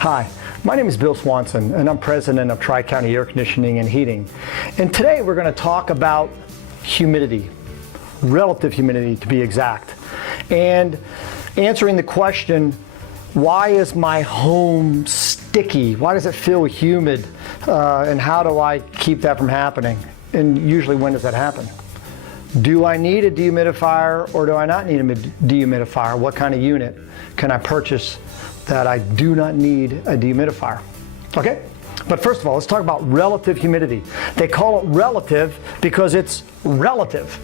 Hi, my name is Bill Swanson, and I'm president of Tri-County Air Conditioning and Heating. And today we're going to talk about humidity, relative humidity to be exact, and answering the question, why is my home sticky? Why does it feel humid? And how do I keep that from happening? And usually, when does that happen? Do I need a dehumidifier or do I not need a dehumidifier? What kind of unit can I purchase that I do not need a dehumidifier? Okay, but first of all, let's talk about relative humidity. They call it relative because it's relative.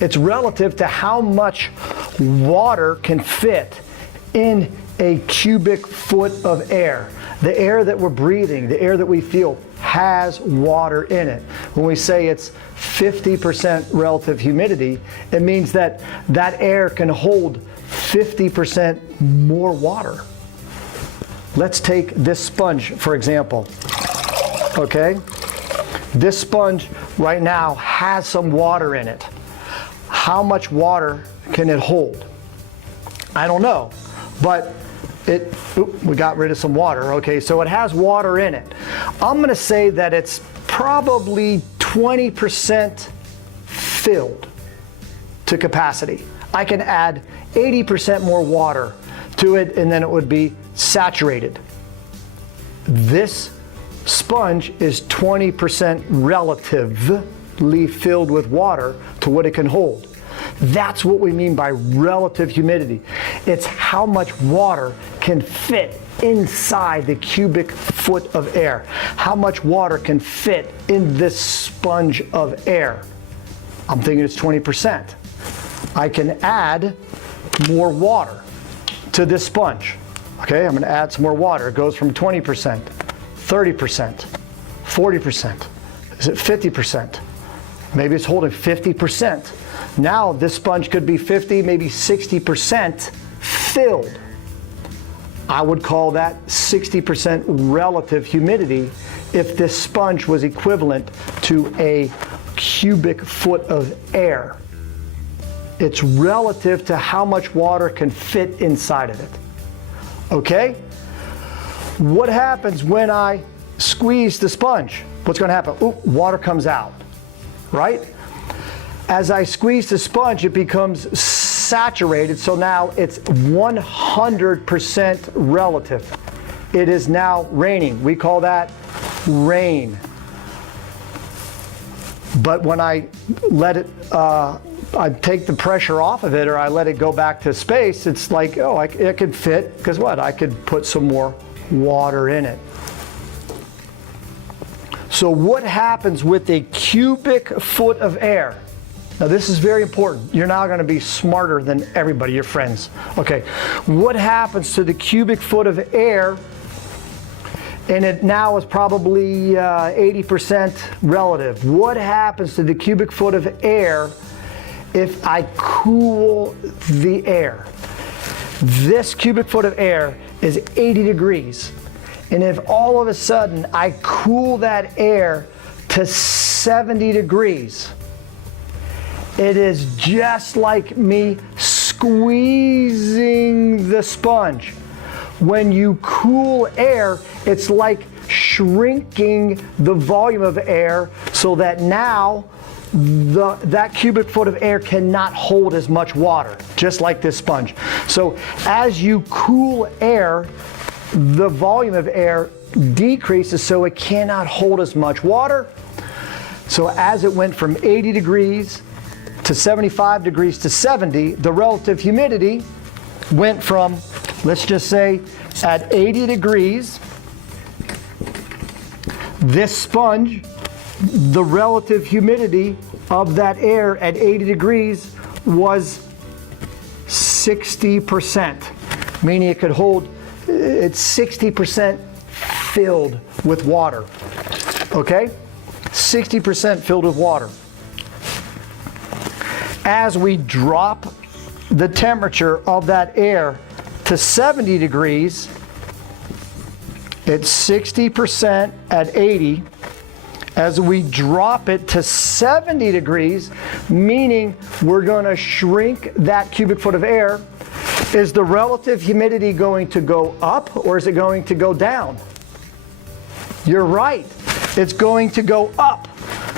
It's relative to how much water can fit in a cubic foot of air. The air that we're breathing, the air that we feel, has water in it. When we say it's 50% relative humidity, it means that that air can hold 50% more water. Let's take this sponge, for example. Okay? This sponge right now has some water in it. How much water can it hold? I don't know, but we got rid of some water. Okay, so it has water in it. I'm going to say that it's probably 20% filled to capacity. I can add 80% more water to it, and then it would be saturated. This sponge is 20% relatively filled with water to what it can hold. That's what we mean by relative humidity. It's how much water can fit inside the cubic foot of air. How much water can fit in this sponge of air. I'm thinking it's 20%. I can add more water to this sponge. Okay, I'm going to add some more water. It goes from 20%, 30%, 40%. Is it 50%? Maybe it's holding 50%. Now this sponge could be 50, maybe 60% filled. I would call that 60% relative humidity if this sponge was equivalent to a cubic foot of air. It's relative to how much water can fit inside of it. Okay? What happens when I squeeze the sponge? What's going to happen? Ooh, water comes out, right? As I squeeze the sponge, it becomes saturated, so now it's 100% relative. It is now raining. We call that rain. But when I let it, I take the pressure off of it, or I let it go back to space, it's like, oh, it could fit, because what? I could put some more water in it. So what happens with a cubic foot of air? Now this is very important. You're now going to be smarter than everybody, your friends. Okay, what happens to the cubic foot of air? And it now is probably 80% relative. What happens to the cubic foot of air if I cool the air? This cubic foot of air is 80 degrees. And if all of a sudden I cool that air to 70 degrees, it is just like me squeezing the sponge. When you cool air, it's like shrinking the volume of air so that now that cubic foot of air cannot hold as much water, just like this sponge. So as you cool air, the volume of air decreases so it cannot hold as much water. So as it went from 80 degrees to 75 degrees to 70, the relative humidity went from, let's just say, at 80 degrees, this sponge, the relative humidity of that air at 80 degrees was 60%, meaning it could hold, it's 60% filled with water, okay? 60% filled with water. As we drop the temperature of that air to 70 degrees, it's 60% at 80. As we drop it to 70 degrees, meaning we're going to shrink that cubic foot of air, Is the relative humidity going to go up or is it going to go down? You're right. It's going to go up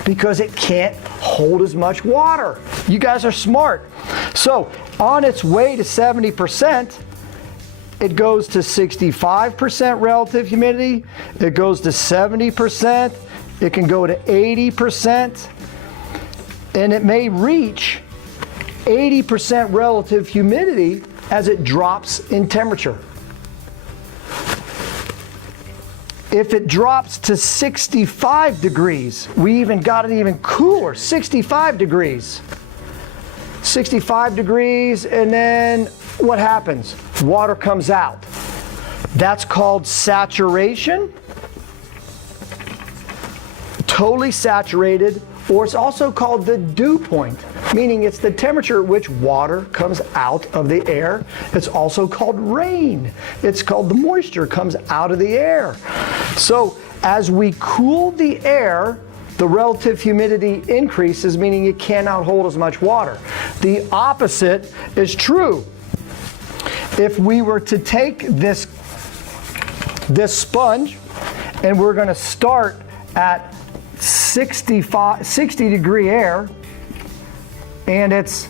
because it can't hold as much water. You guys are smart. So on its way to 70%, it goes to 65% relative humidity. It goes to 70%. It can go to 80%. And it may reach 80% relative humidity as it drops in temperature. If it drops to 65 degrees, we even got it even cooler, 65 degrees. 65 degrees, and then what happens? Water comes out. That's called saturation, totally saturated, or it's also called the dew point, meaning it's the temperature at which water comes out of the air. It's also called rain. It's called the moisture comes out of the air. So as we cool the air, the relative humidity increases, meaning it cannot hold as much water. The opposite is true. If we were to take this sponge and we're going to start at 60 degree air, and it's,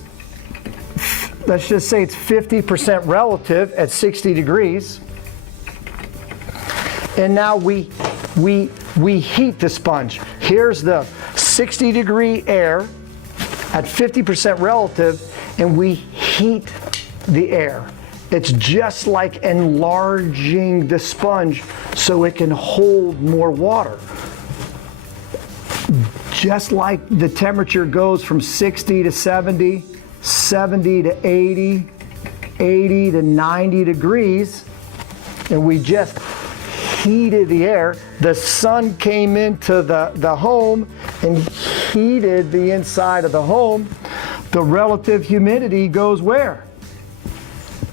let's just say it's 50% relative at 60 degrees, and now we heat the sponge. Here's the 60 degree air at 50% relative, and we heat the air. It's just like enlarging the sponge so it can hold more water. Just like the temperature goes from 60 to 70, 70 to 80, 80 to 90 degrees, and we just heated the air. The sun came into the home and heated the inside of the home. The relative humidity goes where?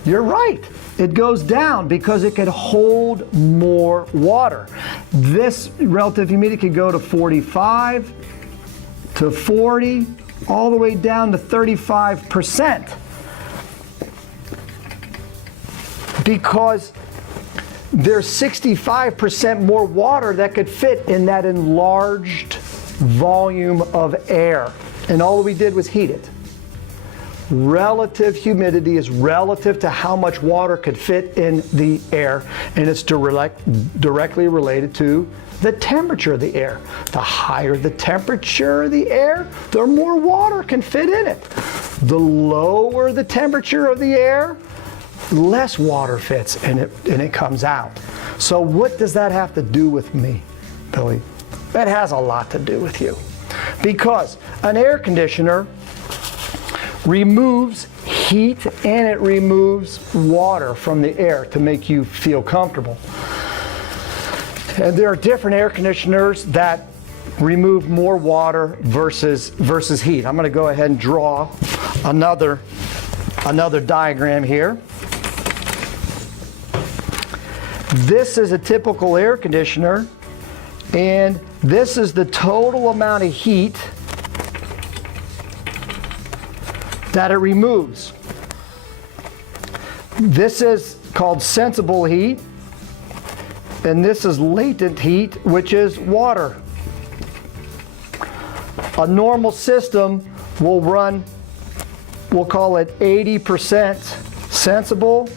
You're right. It goes down because it can hold more water. This relative humidity can go to 45 to 40, all the way down to 35%. Because there's 65% more water that could fit in that enlarged volume of air. And all we did was heat it. Relative humidity is relative to how much water could fit in the air, and it's directly related to the temperature of the air. The higher the temperature of the air, the more water can fit in it. The lower the temperature of the air, less water fits and it comes out. So what does that have to do with me, Billy? That has a lot to do with you. Because an air conditioner removes heat and it removes water from the air to make you feel comfortable. And there are different air conditioners that remove more water versus heat. I'm going to go ahead and draw another diagram here. This is a typical air conditioner, and this is the total amount of heat that it removes. This is called sensible heat, and this is latent heat, which is water. A normal system will run, we'll call it 80% sensible,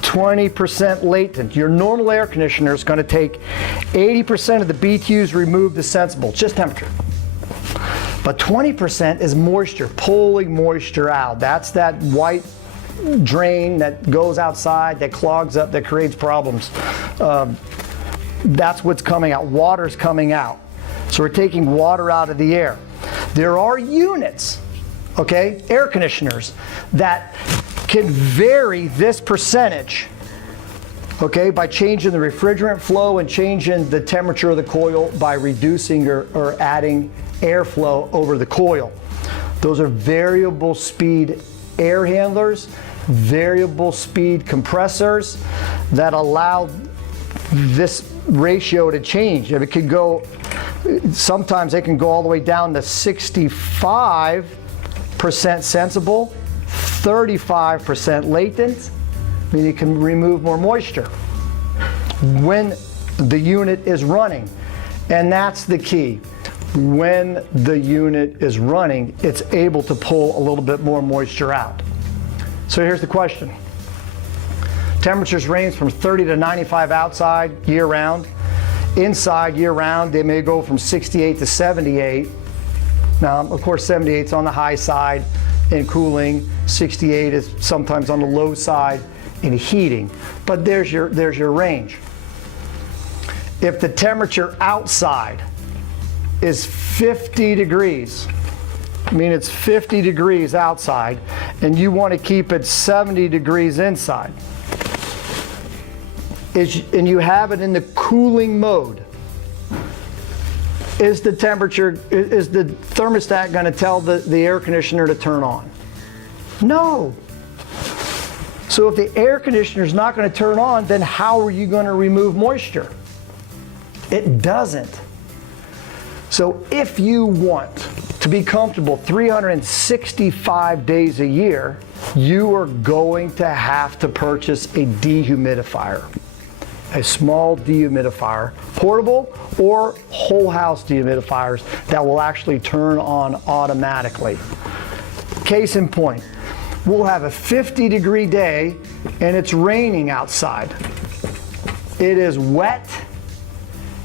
20% latent. Your normal air conditioner is going to take 80% of the BTUs remove the sensible, just temperature. But 20% is moisture, pulling moisture out. That's that white drain that goes outside, that clogs up, that creates problems. That's what's coming out. Water's coming out. So we're taking water out of the air. There are units, okay, air conditioners, that can vary this percentage, okay, by changing the refrigerant flow and changing the temperature of the coil by reducing or adding airflow over the coil. Those are variable speed air handlers, variable speed compressors that allow this ratio to change. If it could go, sometimes they can go all the way down to 65% sensible, 35% latent, meaning you can remove more moisture when the unit is running. And that's the key. When the unit is running, it's able to pull a little bit more moisture out. So here's the question. Temperatures range from 30 to 95 outside year-round. Inside year-round, they may go from 68 to 78. Now, of course, 78 is on the high side in cooling. 68 is sometimes on the low side in heating. But there's your range. If the temperature outside is 50 degrees, I mean it's 50 degrees outside, and you want to keep it 70 degrees inside, and you have it in the cooling mode, is the thermostat going to tell the air conditioner to turn on? No. So if the air conditioner is not going to turn on, then how are you going to remove moisture? It doesn't. So if you want to be comfortable 365 days a year, you are going to have to purchase a dehumidifier. A small dehumidifier, portable or whole house dehumidifiers that will actually turn on automatically. Case in point, we'll have a 50-degree day and it's raining outside. It is wet,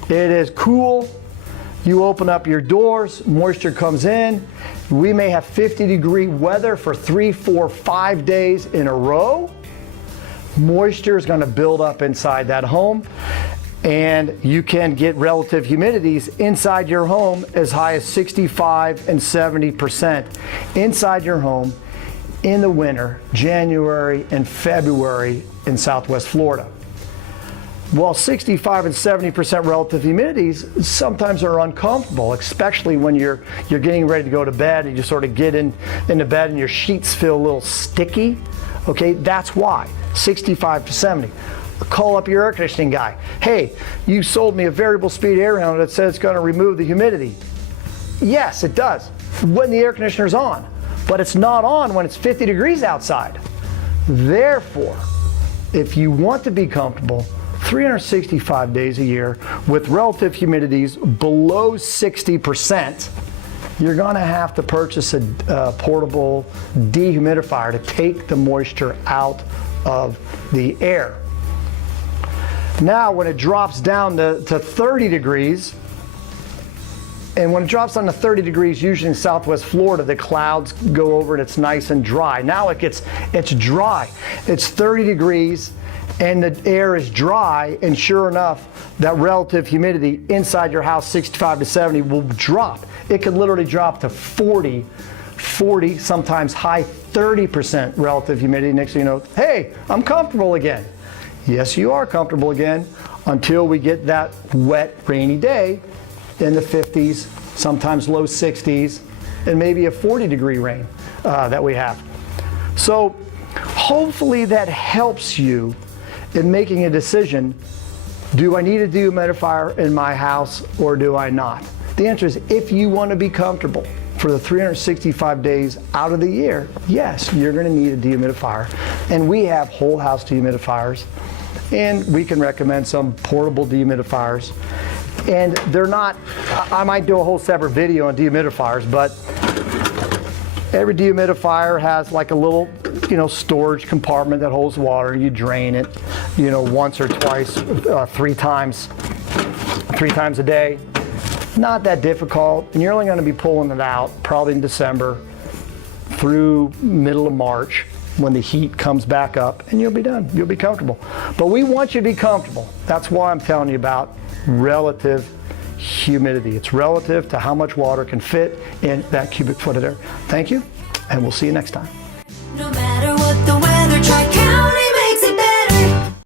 it is cool. You open up your doors, moisture comes in. We may have 50-degree weather for 3, 4, 5 days in a row. Moisture is going to build up inside that home, and you can get relative humidities inside your home as high as 65 and 70% inside your home in the winter, January and February in Southwest Florida. While 65 and 70% relative humidities sometimes are uncomfortable, especially when you're getting ready to go to bed and you sort of get into bed and your sheets feel a little sticky. Okay, that's why 65 to 70. Call up your air conditioning guy. Hey, you sold me a variable speed air handler that says it's going to remove the humidity. Yes, it does when the air conditioner's on, but it's not on when it's 50 degrees outside. Therefore, if you want to be comfortable 365 days a year with relative humidities below 60%, you're going to have to purchase a portable dehumidifier to take the moisture out of the air. Now, when it drops down to 30 degrees, and when it drops down to 30 degrees, usually in Southwest Florida, the clouds go over and it's nice and dry. Now it's dry. It's 30 degrees and the air is dry, and sure enough, that relative humidity inside your house, 65 to 70, will drop. It could literally drop to 40, sometimes high 30% relative humidity. Next thing you know, hey, I'm comfortable again. Yes, you are comfortable again until we get that wet, rainy day in the 50s, sometimes low 60s, and maybe a 40-degree rain that we have. So hopefully that helps you in making a decision. Do I need a dehumidifier in my house or do I not? The answer is, if you want to be comfortable for the 365 days out of the year, yes, you're going to need a dehumidifier. And we have whole house dehumidifiers, and we can recommend some portable dehumidifiers. And they're not, I might do a whole separate video on dehumidifiers, but every dehumidifier has like a little, storage compartment that holds water. You drain it, once or twice, 3 times a day. Not that difficult, and you're only going to be pulling it out probably in December through middle of March when the heat comes back up, and you'll be done. You'll be comfortable. But we want you to be comfortable. That's why I'm telling you about relative humidity. It's relative to how much water can fit in that cubic foot of air. Thank you, and we'll see you next time.